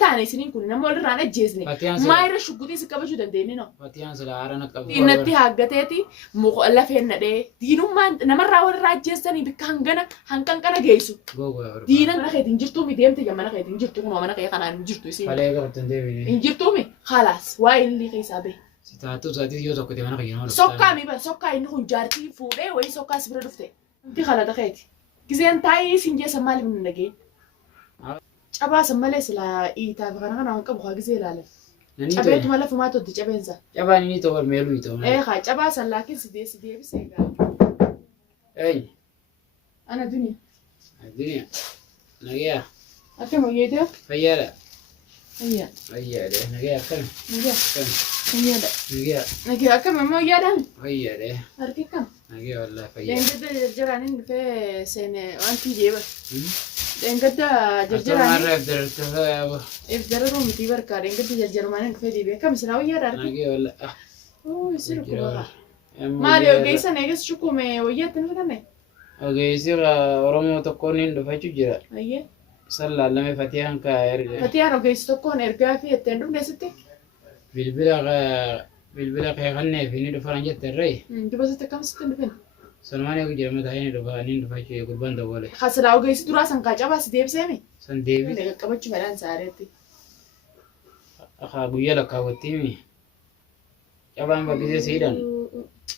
تاني سنين كنا نمول رانا جيزني ما يرشوا قدي سكبشوا دنديني نو فاتيان سلارنا قبل إنتي هاجتاتي مخالف هنا ده دينو ما نمر راول راجستني بكهنجنا هنكن كنا جيسو دينا أنا خيت إنجرتو مي ديم تجمع أنا خيت إنجرتو ما أنا خيت أنا إنجرتو يصير فليه قبل تندبي إنجرتو مي خلاص واي اللي خيسابه ستاتو ساتي يوزو كده أنا خيانه سوكا مي بس سوكا إنه جارتي فوده وين سوكا سبرة دفته إنتي خلاص خيتي كذا تاي سنجي سمالي من النجي أبا سمالي سلا إيتا فكنا كنا هنكب خاجي زي لاله أبيت ماله فما تودي أبينزا أبا نيني تور ميلو يتوه إيه خاج أبا سلاكين سدي بسيجا أي أنا الدنيا نجيا أكمل وياده فيالا هيا فيالا نجيا كم نجيا أكمل ما وياده فيالا أركي كم نجيا والله لين فيالا قد جرانين في سنة وأنتي جيبه لين قد أتوقع جرانين مرة درتها يا أبو إفجروا متيبر كارين قد جرمانين في دي كم سنة وياده أركي نجيا والله أوه يصير كوبا ما ليه جيسا نيجس شو كم وياده تنفذني أوكي يصير أورمو تكونين دفعت جرا أيه صلى لما فتيان كاير فتيانو جيس تكون إرجع في التندم نسيتي بالبلغ يغني فيني دفرنجة الري بس كم ستين فين سلماني أقول جرا متهين دفعانين دفعت يقول بند ولا خسلاو جيس دراسة كاجا بس ديب سامي سنديبي اللي كبرت شمالان سارتي أخا بيلا كاوتيمي جابان بقية سيدان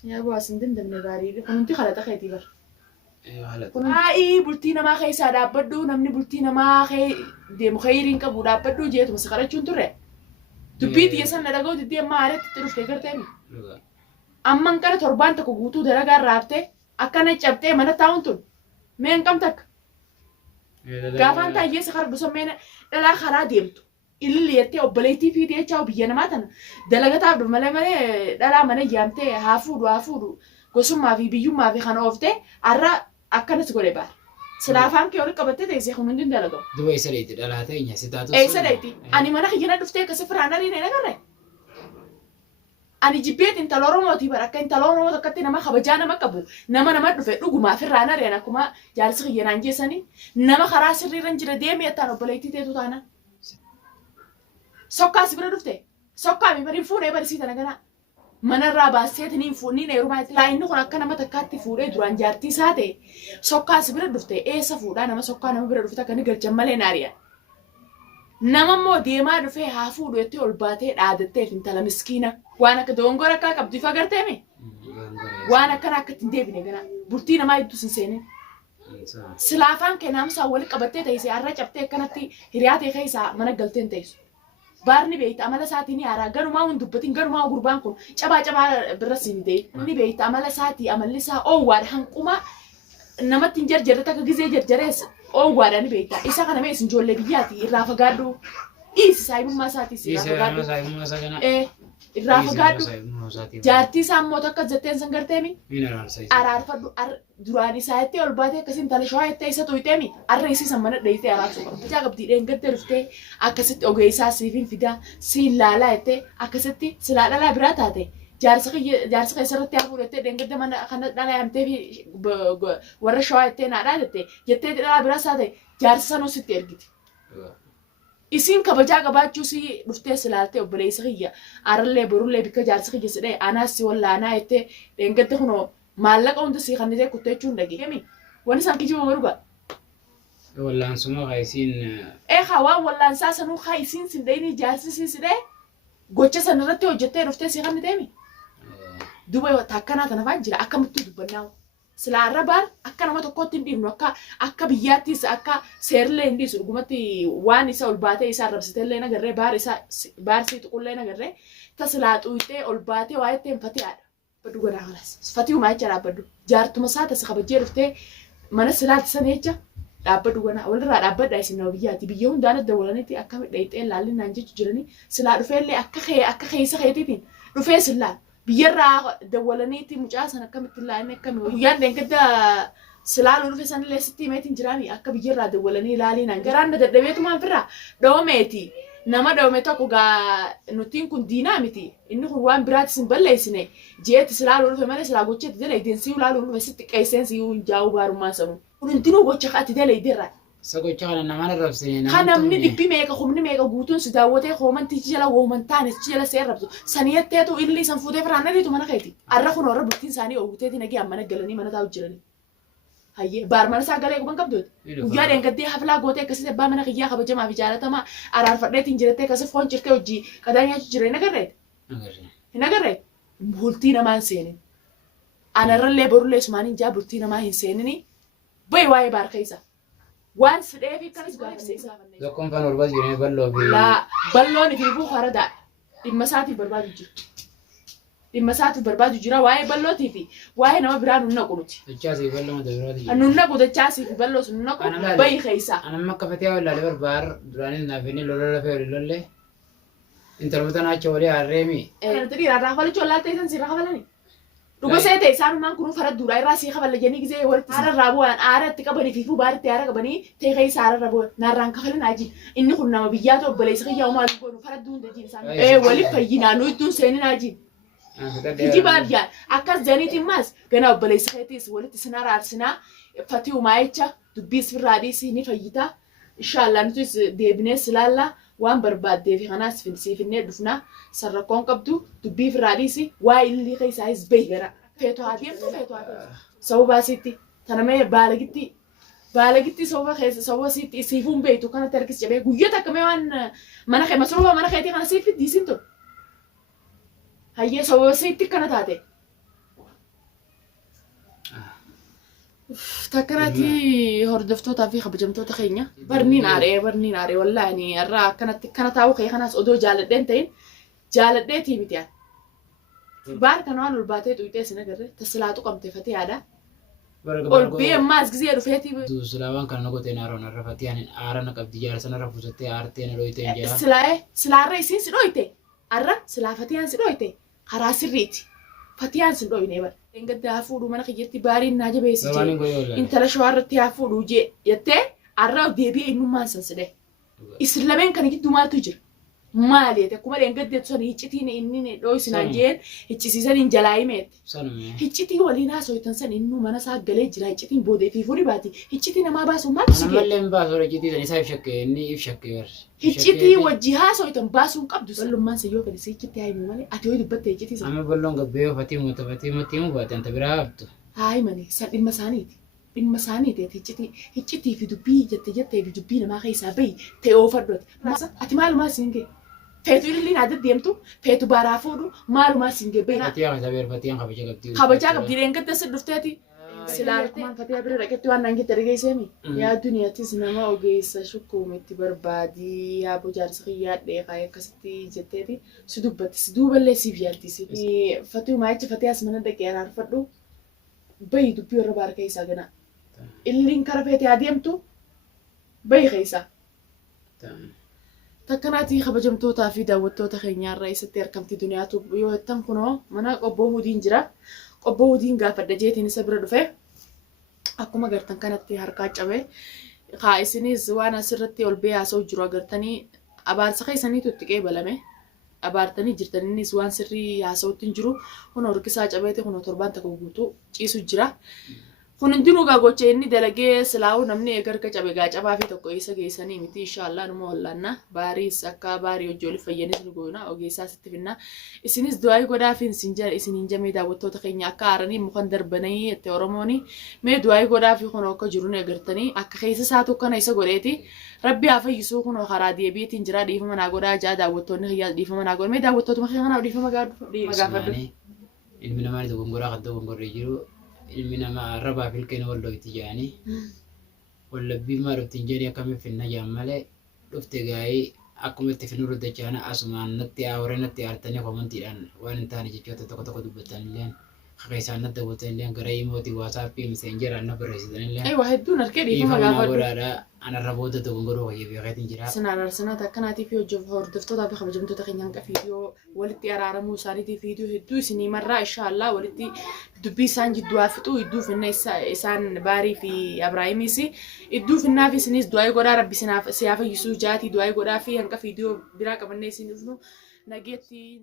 يا أبو أسندن دم نباري كنتي خلت أخيتي بر أيوة هلا أي بلتينا ما خي سادا بدو نمني بلتينا ما خي ديم خيرين كبودا بدو جيت مسخرة شنتورة تبيت يسن نداقو تدي ما عرفت تروح تكرتني أما إنك تربان تكوجوتو درجة رابطة أكنة جبتة من التاونتون من كم تك كافان تاجي سخر بسمينا لا خرا ديمتو اللي يتي أبليتي في دي تشاو بيجنا ماتنا دلقة تعبد ملا لا منا جامتة هافودو قسم ما في بيجو ما في خان أوفته أرا أكنة تقولي بار سلافان كيوري كبتة تيجي خونين دين دلقو دبي سريتي دلها تيجي ستاتو إيه سريتي أنا منا خيجنا دفتة كسفر أنا رينا نقرأ أنا جبت إنت لورو موتي بركة إنت لورو موتي كتير نما خبجانا ما كبو نما دفع لوجو ما في رانا رينا كوما جالس خيجنا نجسني نما خلاص ريرن جرا ديم يتانو بليتي تيتو تانا سوكا سبرا دفتة سوكا مي بري فوري بري سيتا نغنا من الرابع سيت نين فوني نيرو ما لا إنه كنا كنا ما تكاتي فوري دران جارتي ساته سوكا سبرا دفتة إيه سفورا نما سوكا نما برا دفتة كني جرجمالي ناريا نما مو ديما دفع هافو دوتي أولباتي عادتي في انتلا مسكينة وانا كدونغورا كاك أبدي فقرتيمي وانا كنا كتندي بنيجنا بورتينا ما يدوسن سنين سلافان كنا مساولي قبتي تيسي عرّج أبتي كانتي هرياتي خيسا منا قلتين تيسو بارني بيت عمل ساعتي أرا جنو ما وندبتين جنو ما وقربانكم شبا برسين دي ني بيت عمل ساعتي عمل لسا أو وار هنكما نما تنجر جرتك جزء جرجرس أو وار أنا بيتا إسا كنا ما يسنجول لبياتي الرافقادو إيس سايب ما ساعتي الرافقادو إيه الرافقادو جارتي سامو تك زتين سنجرتيمي أرارفدو durani saate olbaate akkasin tala shawaa itti isa toyteemi arreesi sammana dheeyte araatu qabda jaaqabdi dheengadde dhuftee akkasitti ogeessaa siifin fidaa siin laalaa itti akkasitti silaa dhalaa biraa taate jaarsa keessarratti haa fuudhattee dheengadde mana kana dhalaa yaamtee fi warra shawaa itti naadhaa jettee dhalaa biraa saate jaarsa sanuu sitti ergiti. Isin kabajaa qabaachuu si dhuftee silaaltee obboleessa kiyya arallee borullee bikka jaarsa kiyya sidhee anaas si wallaanaa itti dheengadde kunoo maallaqa hunda si kannitee kutteechuun dhageemi wani isaan kijiboo maruga wallaansuma qaysiin hawaa wallaansaa sanuu qaysiin sindheeni jaarsisii sidhee gocha sanarratti hojjettee dhuftee si kanniteemi duba takkanaa kana faan jira akkamitti dubbannaa silaa arra baar akka nama tokkootti hin dhiibnu akka biyyaattis akka seerlee hin dhiisu dhugumatti waan isa ol baatee isaa arrabsiteellee nagarree baar sii tuqullee nagarree ta silaa xuuyitee ol baatee waa itti hin fatiyaadha. بدو قرا خلاص فتيو ما يجرا بدو جارتو مساته سخبجي رفتي من السلات سنيجا دابدو غنا ولا را دابد اي سنو بياتي بيون دانا دولانتي اكا دايتين لالين نانجي جرني سلا دفيلي اكا خيسه خيتين دفي سلا بيرا دولانيتي مجاسنا كمتلا ان كم يان دين كدا سلا لو دفي سن لي 60 متر جراني اكا بيرا دولاني لالين انغران ددبيتو ما فرا دوميتي nama dawme tokko gaa nutiin kun diinaamiti inni kun waan biraati sin balleessine jeeti silaa lolu female silaa gocheeti dele idensi ulaa lolu sitti qeeseen si jaa'u baarummaa sanu kun intinu gocha ati dele idirra Sako cakala namana rabsini kan namni dhibbi meeqa humni meeqa guutuun si daawwatee hoomantii jala woomantaan si jala seera rabsu saniyatteetu illi san fuutee firaannariitu mana keeti arra kun warra bultiin isaanii oguteeti nagee ammana galanii mana taa'u jiranii. Hayyee baar mana isaa galee quban qabdooti. Guyyaa deengaddee haflaa gootee akkasitti abbaa mana kiyyaa kabajamaa fi jaalatamaa araarfadheetiin jirattee akkasii foon cirtee hojii qadaa nyaachuu jira hin agarreeti. Hin agarreeti. Bultii namaa hin seenin. Anarrallee borullee sumaaniin jaa bultii namaa hin seenini. Bayi waa'ee baar keessa. Waan fidhee fi kanis gaafasiisa. Tokkoon fan orbaas jiranii balloo fi. Balloon fi buufa haradaa dhimma isaatiif barbaadu jira. Dhimma isaatiif barbaadu jira waa'ee ballootii fi waa'ee nama biraa nun naqu nuti. Dachaasii balloo mata biraati jira. Nun naqu dachaasii fi balloo sun naqu bayi keessa. Anamma akka fatee wallaalee barbaar duraanis naafini lola lafee oli lollee. Intalmata naacha walii harreemi. Dhiiraarraa walitti wallaa ta'e sirra kabalani. Dhuga seete isaanumaan kun fara duraa irraa sii kabala janii gisee walitti saararraa bu'an aaratti qabanii fi baaritti aara qabanii teekee saararra bu'an naarraan kafalin aji inni kun nama biyyaatu obboleessa kiyyaa uumaa goonu fara duun dajiin isaan waliif fayyinaa nu ittuun seenin aji. Iji baadiyaan akkas janiitiin maas gana obboleessa keetiis walitti sinaa raarsinaa fatii uumaa jecha dubbiis firraadhiis ni fayyitaa. Inshaallah nutis deebinee silaallaa waan barbaadee fi kanaas finsiifnee dhufnaa sarrakkoon qabdu dubbii firraadhiis waa illi keessaayis bahi gara feetoo haa deemtu feetoo haa deemtu sababa baasitti tanamee baalagitti sababa keessa sababa sitti siifuun beektu kanatti harkis jabee guyyoota akkamee waan mana kee masruufa mana keetii kana siif fiddiisin tun hayyee sababa sitti kana taate. Takkanatti hordoftootaa fi kabajamtoota keenya barniin aaree wallaani irraa akkanatti kana taa'u kee kanaas odoo jaaladheen ta'in jaaladheetii miti yaa. Baar kana waan ol baatee tuyxee sin agarre taslaatu qabteeffatee yaada. Ol bee ammaas gisee dhufeetii. Silaawwan kana gootee naaroon irra fatiyaan aara na qabdi jaarsa narra fuusattee aartee na dhooytee jira. Silaarra isiin si dhooyte arra silaa fatiyaan si dhooyte karaa sirriiti. Fatiyaan sin dhooyne bara. Engadda hafuudhu mana kiyyatti baariin naa jabeessi jee intala shawarratti hafuudhu jee jettee arraa deebi'ee innummaan sansidhe. Isin lameen kana gidduu maaltu jira? Maali jettee akkuma engaddeetu sana hiccitiin inni dhooysinaan jeen hiccisiisaniin jalaa himeette. Hiccitii waliin haasoitan san innuu mana isaa galee jira hiccitiin boodee fi fuudhi baati. Hiccitii namaa baasuun maaltu si Namallee hin baasu hiccitii san isaa ifshakkee inni ifshakkee warri. Hiccitii wajji haasoitan baasuun qabdu sallummaan sayyoo fedhe hiccitii haayimu malee ati yoo dubbatte hiccitii sana. Amma balloon gabbee fatii muu baate anta biraa haftu. Haayimani san dhimma isaaniiti. Dhimma isaaniiti hiccitii fi dubbii jettee fi dubbii namaa keessaa bahi ta'ee oofadhooti. Ati maalumaa siin gee? Feetu illee adda deemtu feetu baaraa fuudhu maalumaa siin gee bahi. Fatiyaan kasabeer fatiyaan kabajaa qabdi. Kabajaa qabdi reengatta si dhufteeti. Silaalkumaan fatiyyaa bira dhaqetti waan naan jette dhageesseemi. Yaa duniyaattis nama ogeessa shukkuumetti barbaadii yaa bojaarsa kiyyaadhee kaayee akkasitti jetteeti si dubbatti si duuballee siif yaaltisi. Fatiyumaa jecha fatiyaas mana dhaqee araarfadhu bahi dubbii warra baara keessaa gana. Illiin kara feetee adeemtu bahi keessaa. Takkanaati kabajamtootaa fi daawwattoota keenyaarraa isatti argamti duniyaatu yoo jettan kunoo mana qobboo hudiin jira. Qobboo hudiin gaafadha jeetiin isa bira dhufe akkuma agartan kanatti harkaa cabee haa isinis waan asirratti ol bee haasa'u jiru agartanii abaarsa keessaniitu itti qeebalame abaartanii jirtaniinis waan sirrii haasa'utti hin jiru kun horkisaa cabeeti kun torbaan takka guutuu ciisu jira. Kun hundinuu gochee inni dalagee silaa'uu namni eegar ka cabe gaacabaa fi tokko isa geessanii miti inshaallah numa wallaanna baariis akka baarii hojii olii fayyanis nu goona ogeessaa sitti finna isinis du'aa godhaa fi isin hin jamee daawwattoota keenya akka aaranii mukan darbanii itti oromooni mee du'aa godhaa fi kun akka jiru ni agartanii akka keessa isaatu kana isa godheeti rabbi haa fayyisuu kun karaa deebiitiin jira dhiifama naa godhaa jaa daawwattoonni kiyyaa dhiifama naa godhaa mee daawwattootuma kiyyaa dhiifama gaafadhu. Ilmi namaa ni gongoraa kan ta'u gongorree jiru. Ilmi namaa arrabaa fi ilkeen wal dho'itti jedhanii wallabbii maa dhuftiin jedhanii akkamiin finna jedhan malee dhufte gaa'ii akkuma itti finnu roddachaana asumaan natti aawwaree natti aartanii komantiidhaan waan hin taane jechoota tokko tokko dubbatan illee akka isaan natti daawwatan illee gara imootii waasaappii miseenjeraan na barreessitan illee. Waa hedduun harkee dhiifama gaafadhu. Anarra booda dogongoroo wayya beekatiin jira. Sinaararsanaa akkanaatii fi hordoftootaa fi kabajamtoota keenyaan hanqa fiidiyoo walitti araaramuu isaaniitii fiidiyoo hedduu isinii marraa inshaallah walitti dubbii isaan jidduu hafixuu idduu finna isaan baarii fi Abrahaamis idduu finnaa fi isinis du'aa godhaa rabbi siyaa fayyisuu jaatii du'aa godhaa fi hanqa fiidiyoo biraa qabannee isin dhufnu nageetti.